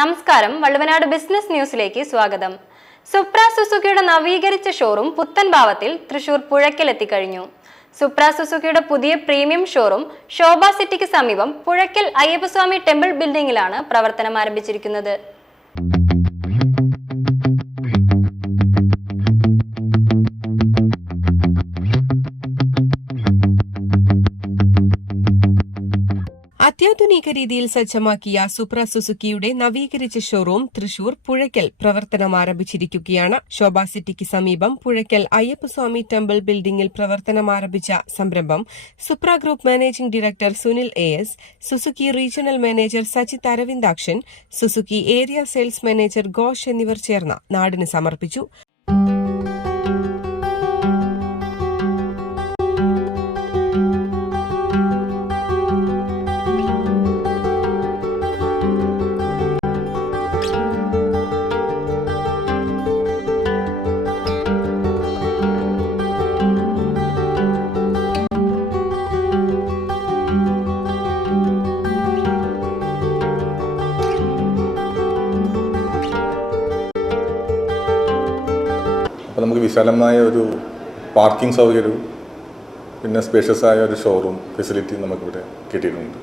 നമസ്കാരം. വള്ളുവനാട് ബിസിനസ് ന്യൂസിലേക്ക് സ്വാഗതം. സുപ്ര സുസുക്കിയുടെ നവീകരിച്ച ഷോറൂം പുത്തൻ ഭാവത്തിൽ തൃശൂർ പുഴയ്ക്കലെത്തി എത്തിക്കഴിഞ്ഞു സുപ്ര സുസുക്കിയുടെ പുതിയ പ്രീമിയം ഷോറൂം ശോഭ സിറ്റിക്ക് സമീപം പുഴയ്ക്കൽ അയ്യപ്പസ്വാമി ടെമ്പിൾ ബിൽഡിംഗിലാണ് പ്രവർത്തനം ആരംഭിച്ചിരിക്കുന്നത്. അത്യാധുനിക രീതിയിൽ സജ്ജമാക്കിയ സുപ്ര സുസുക്കിയുടെ നവീകരിച്ച ഷോറൂം തൃശൂർ പുഴയ്ക്കൽ പ്രവർത്തനം ആരംഭിച്ചിരിക്കുകയാണ്. ശോഭ സിറ്റിക്ക് സമീപം പുഴയ്ക്കൽ അയ്യപ്പസ്വാമി ടെമ്പിൾ ബിൽഡിംഗിൽ പ്രവർത്തനം ആരംഭിച്ച സംരംഭം Supra group managing director Sunil A S Suzuki regional manager Sajith Aravindakshan Suzuki area sales manager Ghosh എന്നിവർ ചേർന്ന് നാടിന് സമർപ്പിച്ചു. വിശാലമായ ഒരു പാർക്കിംഗ് സൗകര്യവും പിന്നെ സ്പേഷ്യസ് ആയ ഒരു ഷോറൂം ഫെസിലിറ്റി നമുക്കിവിടെ കിട്ടിയിട്ടുണ്ട്.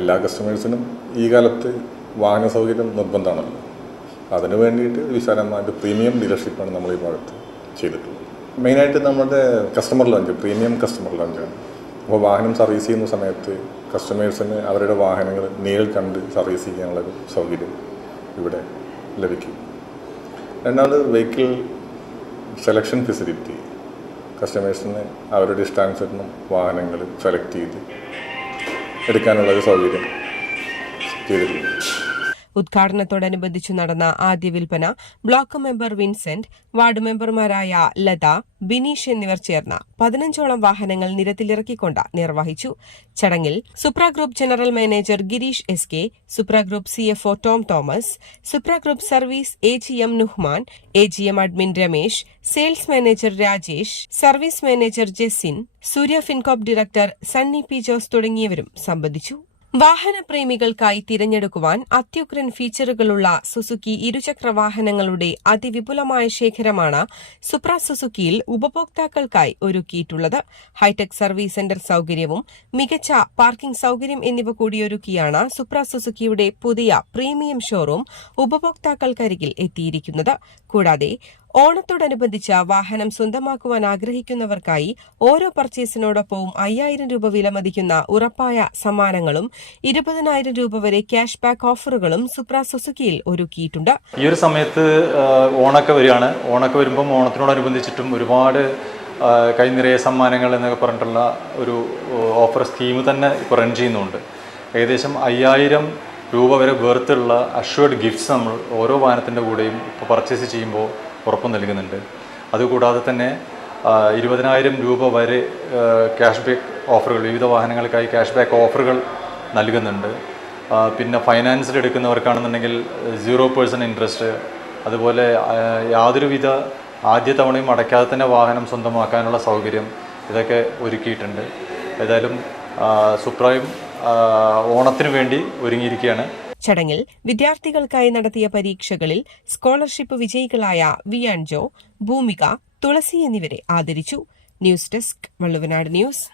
എല്ലാ കസ്റ്റമേഴ്സിനും ഈ കാലത്ത് വാഹന സൗകര്യം നിർബന്ധമാണല്ലോ. അതിന് വേണ്ടിയിട്ട് വിശാലമായ ഒരു പ്രീമിയം ഡീലർഷിപ്പാണ് നമ്മൾ ഈ ഭാഗത്ത് ചെയ്തിട്ടുള്ളത്. മെയിനായിട്ട് നമ്മുടെ കസ്റ്റമർ ലോഞ്ച് പ്രീമിയം കസ്റ്റമർ ലോഞ്ചാണ് അപ്പോൾ വാഹനം സർവീസ് ചെയ്യുന്ന സമയത്ത് കസ്റ്റമേഴ്സിന് അവരുടെ വാഹനങ്ങൾ നേരിൽ കണ്ട് സർവീസ് ചെയ്യാനുള്ള സൗകര്യം ഇവിടെ ലഭിക്കും. രണ്ടാമത് വെഹിക്കിൾ സെലക്ഷൻ ഫെസിലിറ്റി കസ്റ്റമേഴ്സിന് അവരുടെ ഇഷ്ടാനുസരണം വാഹനങ്ങൾ സെലക്ട് ചെയ്ത് എടുക്കാനുള്ളൊരു സൗകര്യം ചെയ്തിട്ടുണ്ട്. ഉദ്ഘാടനത്തോടനുബന്ധിച്ചു നടന്ന ആദ്യ വിൽപ്പന ബ്ലോക്ക് മെമ്പർ വിൻസെന്റ് വാർഡ് മെമ്പർമാരായ ലത ബിനീഷ് എന്നിവർ ചേർന്ന് പതിനഞ്ചോളം വാഹനങ്ങൾ നിരത്തിലിറക്കിക്കൊണ്ട് നിർവഹിച്ചു. ചടങ്ങിൽ Supra group general manager Girish S K Supra group CFO Tom Thomas Supra group service A G M Nuhman A G M admin Ramesh sales manager Rajesh service manager Jesin Surya Fincorp director Sunny P Jose തുടങ്ങിയവരും സംബന്ധിച്ചു. വാഹനപ്രേമികൾക്കായി തിരഞ്ഞെടുക്കുവാൻ അത്യുഗ്രൻ ഫീച്ചറുകളുള്ള Suzuki ഇരുചക്ര വാഹനങ്ങളുടെ അതിവിപുലമായ ശേഖരമാണ് സുപ്ര സുസുക്കിയിൽ ഉപഭോക്താക്കൾക്കായി ഒരുക്കിയിട്ടുള്ളത്. Hi tech service centre സൌകര്യവും മികച്ച parking സൌകര്യം എന്നിവ കൂടിയൊരുക്കിയാണ് സുപ്ര സുസുക്കിയുടെ പുതിയ പ്രീമിയം ഷോറൂം ഉപഭോക്താക്കൾക്കരികിൽ എത്തിയിരിക്കുന്നത്. കൂടാതെ ഓണത്തോടനുബന്ധിച്ച് വാഹനം സ്വന്തമാക്കുവാൻ ആഗ്രഹിക്കുന്നവർക്കായി ഓരോ പർച്ചേസിനോടൊപ്പവും അയ്യായിരം രൂപ വിലമതിക്കുന്ന ഉറപ്പായ സമ്മാനങ്ങളും ഇരുപതിനായിരം രൂപ വരെ ക്യാഷ് ബാക്ക് ഓഫറുകളും സുപ്ര സുസുക്കിയിൽ ഒരുക്കിയിട്ടുണ്ട്. ഈ ഒരു സമയത്ത് ഓണൊക്കെ വരികയാണ്. ഓണൊക്കെ വരുമ്പം ഓണത്തിനോടനുബന്ധിച്ചിട്ടും ഒരുപാട് കൈനിറയെ കൈനിറയ സമ്മാനങ്ങൾ എന്നൊക്കെ പറഞ്ഞിട്ടുള്ള ഒരു ഓഫർ സ്കീം തന്നെ ഇപ്പോൾ റൺ ചെയ്യുന്നുണ്ട്. ഏകദേശം അയ്യായിരം രൂപ വരെ വേർത്തുള്ള അഷ്വേർഡ് ഗിഫ്റ്റ്സ് നമ്മൾ ഓരോ വാഹനത്തിന്റെ കൂടെയും ഇപ്പോൾ പർച്ചേസ് ചെയ്യുമ്പോൾ ഉറപ്പ് നൽകുന്നുണ്ട്. അതുകൂടാതെ തന്നെ ഇരുപതിനായിരം രൂപ വരെ ക്യാഷ് ബാക്ക് ഓഫറുകൾ വിവിധ വാഹനങ്ങൾക്കായി ക്യാഷ് ബാക്ക് ഓഫറുകൾ നൽകുന്നുണ്ട്. പിന്നെ ഫൈനാൻസിൽ എടുക്കുന്നവർക്കാണെന്നുണ്ടെങ്കിൽ സീറോ പേഴ്സന്റ് ഇൻട്രസ്റ്റ് അതുപോലെ യാതൊരുവിധ ആദ്യ തവണയും അടയ്ക്കാതെ തന്നെ വാഹനം സ്വന്തമാക്കാനുള്ള സൗകര്യം ഇതൊക്കെ ഒരുക്കിയിട്ടുണ്ട്. ഏതായാലും സുപ്രൈം ഓണത്തിന് വേണ്ടി ഒരുങ്ങിയിരിക്കുകയാണ്. ചടങ്ങിൽ വിദ്യാർത്ഥികൾക്കായി നടത്തിയ പരീക്ഷകളിൽ സ്കോളർഷിപ്പ് വിജയികളായ വിയാൻജോ ഭൂമിക തുളസി എന്നിവരെ ആദരിച്ചു. News desk Valluvanad news.